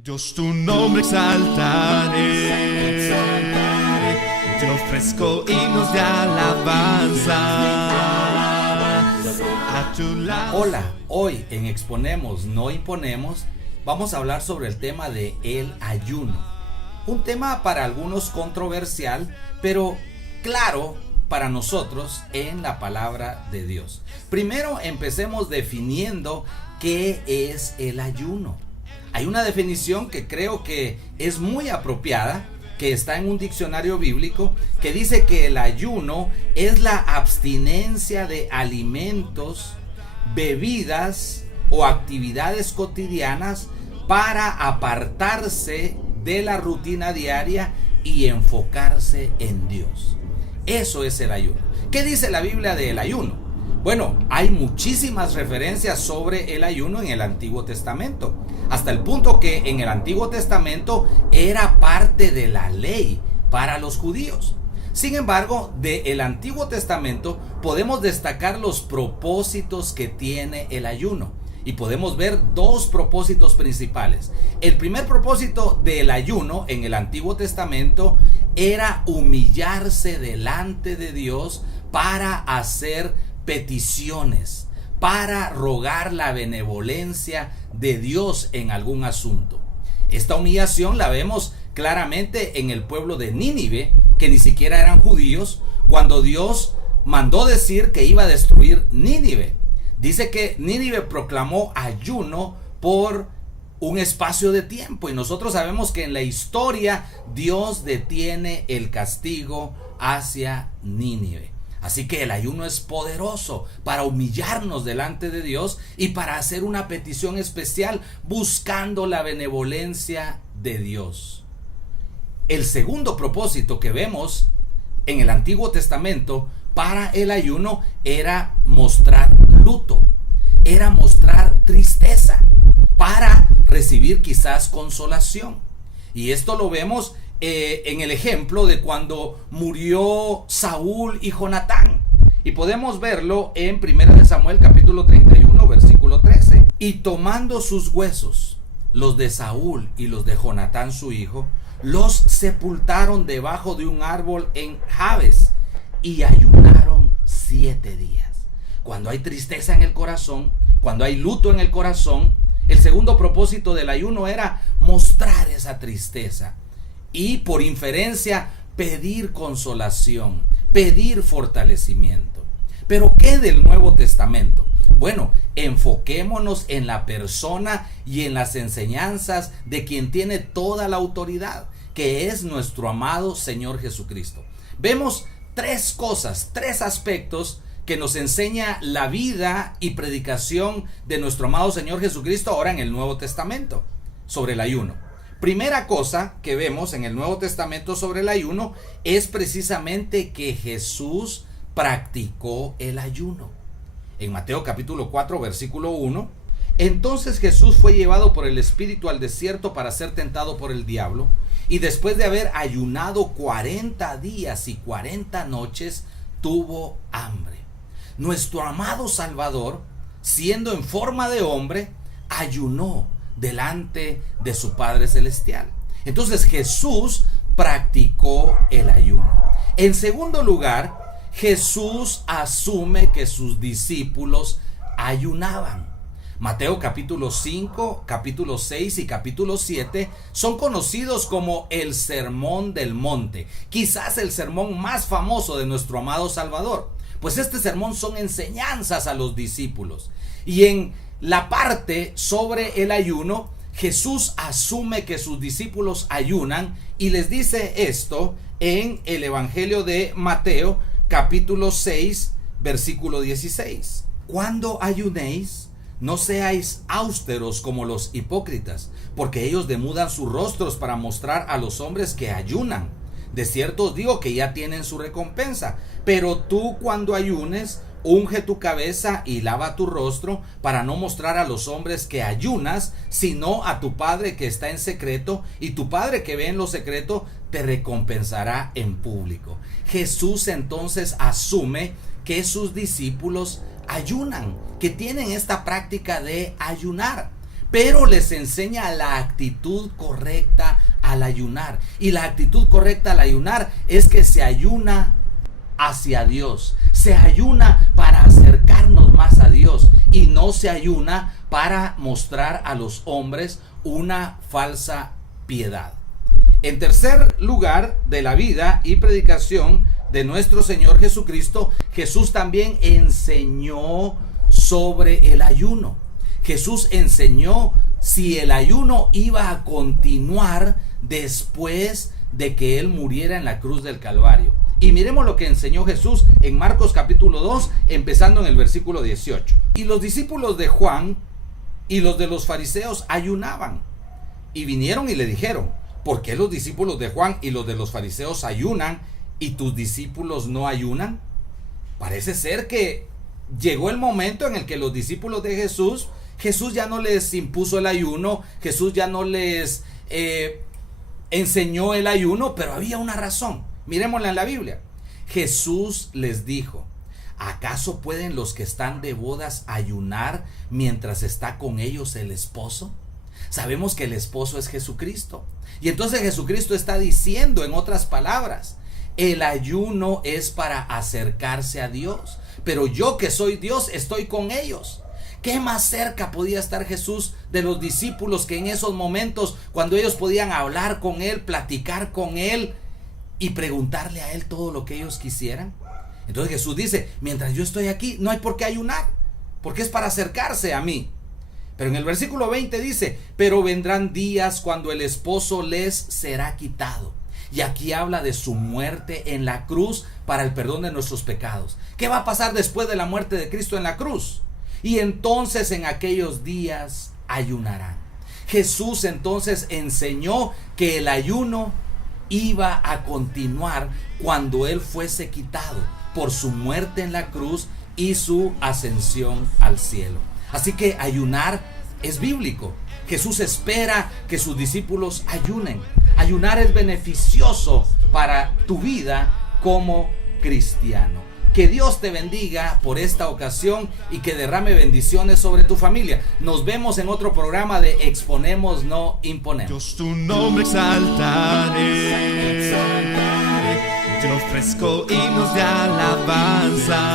Dios, tu nombre exaltaré, te ofrezco himnos de alabanza a tu lado. Hola, hoy en Exponemos, no imponemos, vamos a hablar sobre el tema de el ayuno. Un tema para algunos controversial, pero claro para nosotros en la palabra de Dios. Primero empecemos definiendo qué es el ayuno. Hay una definición que creo que es muy apropiada, que está en un diccionario bíblico, que dice que el ayuno es la abstinencia de alimentos, bebidas o actividades cotidianas para apartarse de la rutina diaria y enfocarse en Dios. Eso es el ayuno. ¿Qué dice la Biblia del ayuno? Bueno, hay muchísimas referencias sobre el ayuno en el Antiguo Testamento, hasta el punto que en el Antiguo Testamento era parte de la ley para los judíos. Sin embargo, del Antiguo Testamento podemos destacar los propósitos que tiene el ayuno, y podemos ver dos propósitos principales. El primer propósito del ayuno en el Antiguo Testamento era humillarse delante de Dios para hacer peticiones, para rogar la benevolencia de Dios en algún asunto. Esta humillación la vemos claramente en el pueblo de Nínive, que ni siquiera eran judíos, cuando Dios mandó decir que iba a destruir Nínive. Dice que Nínive proclamó ayuno por un espacio de tiempo, y nosotros sabemos que en la historia Dios detiene el castigo hacia Nínive. Así que el ayuno es poderoso para humillarnos delante de Dios y para hacer una petición especial buscando la benevolencia de Dios. El segundo propósito que vemos en el Antiguo Testamento para el ayuno era mostrar luto, era mostrar tristeza para recibir quizás consolación. Y esto lo vemos en el ejemplo de cuando murió Saúl y Jonatán, y podemos verlo en 1 Samuel capítulo 31 versículo 13. Y tomando sus huesos, los de Saúl y los de Jonatán su hijo, los sepultaron debajo de un árbol en Jabes y ayunaron 7 días. Cuando hay tristeza en el corazón, cuando hay luto en el corazón, el segundo propósito del ayuno era mostrar esa tristeza y por inferencia pedir consolación, pedir fortalecimiento. Pero ¿qué del Nuevo Testamento? Bueno, enfoquémonos en la persona y en las enseñanzas de quien tiene toda la autoridad, que es nuestro amado Señor Jesucristo. Vemos tres cosas, tres aspectos que nos enseña la vida y predicación de nuestro amado Señor Jesucristo ahora en el Nuevo Testamento sobre el ayuno. Primera cosa que vemos en el Nuevo Testamento sobre el ayuno es precisamente que Jesús practicó el ayuno. En Mateo capítulo 4 versículo 1, entonces Jesús fue llevado por el Espíritu al desierto para ser tentado por el diablo, y después de haber ayunado 40 días y 40 noches, tuvo hambre. Nuestro amado Salvador, siendo en forma de hombre, ayunó delante de su Padre Celestial. Entonces Jesús practicó el ayuno. En segundo lugar, Jesús asume que sus discípulos ayunaban. Mateo capítulo 5, capítulo 6 y capítulo 7 son conocidos como el Sermón del Monte, quizás el sermón más famoso de nuestro amado Salvador. Pues este sermón son enseñanzas a los discípulos. Y en la parte sobre el ayuno, Jesús asume que sus discípulos ayunan y les dice esto en el Evangelio de Mateo, capítulo 6, versículo 16. Cuando ayunéis, no seáis austeros como los hipócritas, porque ellos demudan sus rostros para mostrar a los hombres que ayunan. De cierto os digo que ya tienen su recompensa. Pero tú, cuando ayunes, unge tu cabeza y lava tu rostro, para no mostrar a los hombres que ayunas, sino a tu Padre que está en secreto, y tu Padre que ve en lo secreto te recompensará en público. Jesús entonces asume que sus discípulos ayunan, que tienen esta práctica de ayunar. pero les enseña la actitud correcta al ayunar. Y la actitud correcta al ayunar es que se ayuna hacia Dios, se ayuna para acercarnos más a Dios y no se ayuna para mostrar a los hombres una falsa piedad. En tercer lugar de la vida y predicación de nuestro Señor Jesucristo, Jesús también enseñó sobre el ayuno. Jesús enseñó si el ayuno iba a continuar después de que Él muriera en la cruz del Calvario. Y miremos lo que enseñó Jesús en Marcos capítulo 2, empezando en el versículo 18. Y los discípulos de Juan y los de los fariseos ayunaban. Y vinieron y le dijeron: ¿por qué los discípulos de Juan y los de los fariseos ayunan y tus discípulos no ayunan? Parece ser que llegó el momento en el que los discípulos de Jesús ya no les impuso el ayuno, Jesús ya no les enseñó el ayuno, pero había una razón. Miremosla en la Biblia. Jesús les dijo: ¿acaso pueden los que están de bodas ayunar mientras está con ellos el esposo? Sabemos que el esposo es Jesucristo. Y entonces Jesucristo está diciendo, en otras palabras, el ayuno es para acercarse a Dios. Pero yo, que soy Dios, estoy con ellos. ¿Qué más cerca podía estar Jesús de los discípulos que en esos momentos, cuando ellos podían hablar con Él, platicar con Él y preguntarle a Él todo lo que ellos quisieran? Entonces Jesús dice: mientras yo estoy aquí, no hay por qué ayunar, porque es para acercarse a mí. Pero en el versículo 20 dice: pero vendrán días cuando el esposo les será quitado. Y aquí habla de su muerte en la cruz para el perdón de nuestros pecados. ¿Qué va a pasar después de la muerte de Cristo en la cruz? Y entonces en aquellos días ayunarán. Jesús entonces enseñó que el ayuno iba a continuar cuando Él fuese quitado por su muerte en la cruz y su ascensión al cielo. Así que ayunar es bíblico. Jesús espera que sus discípulos ayunen. Ayunar es beneficioso para tu vida como cristiano. Que Dios te bendiga por esta ocasión y que derrame bendiciones sobre tu familia. Nos vemos en otro programa de Exponemos, no imponemos. Dios, tu nombre exaltaré. Te ofrezco himnos de alabanza.